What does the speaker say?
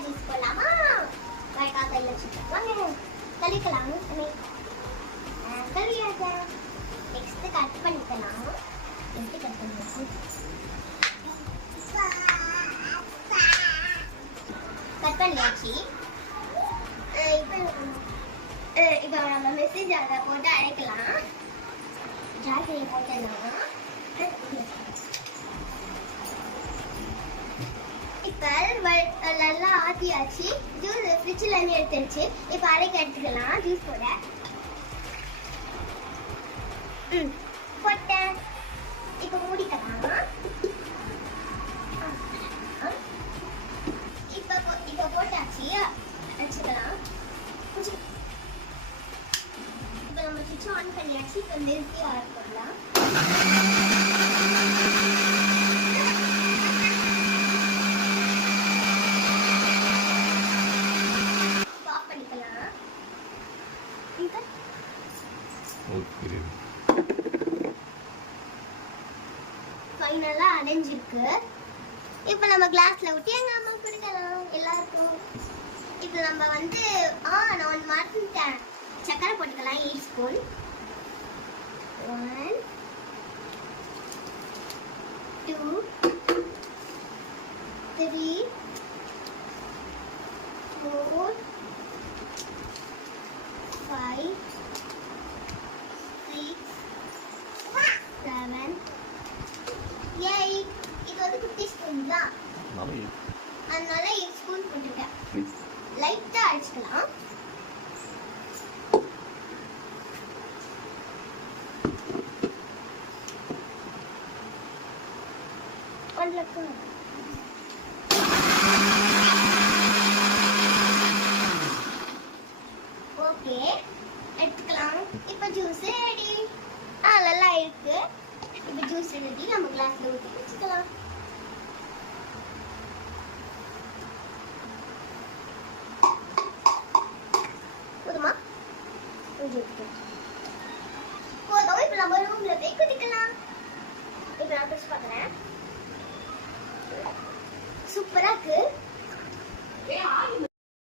வெங்காய ஜூஸ் போடலாமா? வெங்காய் கையில் வச்சுட்டு வாங்க கழுவிக்கலாம். கழுவியாச்சா? நெக்ஸ்ட் கட் பண்ணிக்கலாம். எப்படி கட் பண்ணுறது? கட் பண்ணியாச்சு. இப்போ நம்ம மெசேஜ் அதை போட்டு அழைக்கலாம். ஜாக்கிரதை போட்டேன்னா இப்போ நல்லா ஆற்றியாச்சு. ஜூஸ் ஃப்ரிட்ஜில் இருந்து எடுத்துருச்சு. இப்போ அரைக்க எடுத்துக்கலாம் ஜூஸ் போட. போட்டேன். இப்போ மூடிக்கலாம். இப்போ போட்டாச்சு வச்சுக்கலாம். இப்போ நம்ம சுவிட்ச் ஆன் பண்ணியாச்சு. இப்போ நிறுத்தி ஆன் பண்ணலாம். ஆஃப் பண்ணிக்கலாம். ஃபைனலா அடைஞ்சிருக்கு. இப்போ நம்ம கிளாஸ்ல ஊற்றி எங்க அம்மா கொடுக்கலாம் எல்லாருக்கும். இப்போ நம்ம வந்து நான் ஒன்று மறந்துட்டேன். சக்கரை போட்டுக்கலாம் 8 ஸ்பூன். 1 2 3 4 5 6 7 8. இது வந்து குட்டி ஸ்பூன் தான், அதனால 8 ஸ்பூன் போட்டுருக்கேன். லைட்டா அடிச்சுக்கலாம். ஓகே எடுத்துக்கலாம். இப்போ ஜூஸ் ரெடி. நல்லா இருக்கு. இப்போ ஜூஸ் ரெடி. நம்ம கிளாஸ்ல ஊற்றி வச்சுக்கலாம். போதுமா?